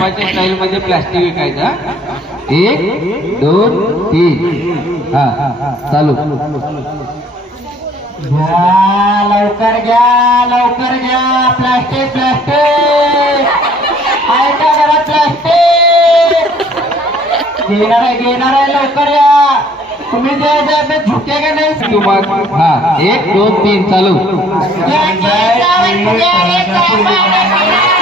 टप्पाच्या style मध्ये plastic विकायचं. 1 2 3 हा चालू. घ्या लवकर घ्या लवकर घ्या. प्लास्टिक प्लास्टिक आहे का घरात प्लास्टिक? घेणार आहे लवकर या. तुम्ही जे झुके का नाही तुम्हाला हा 1 2 3 चालू. घ्या, घ्या, घ्या, घ्या, घ्या, घ्या, घ्या.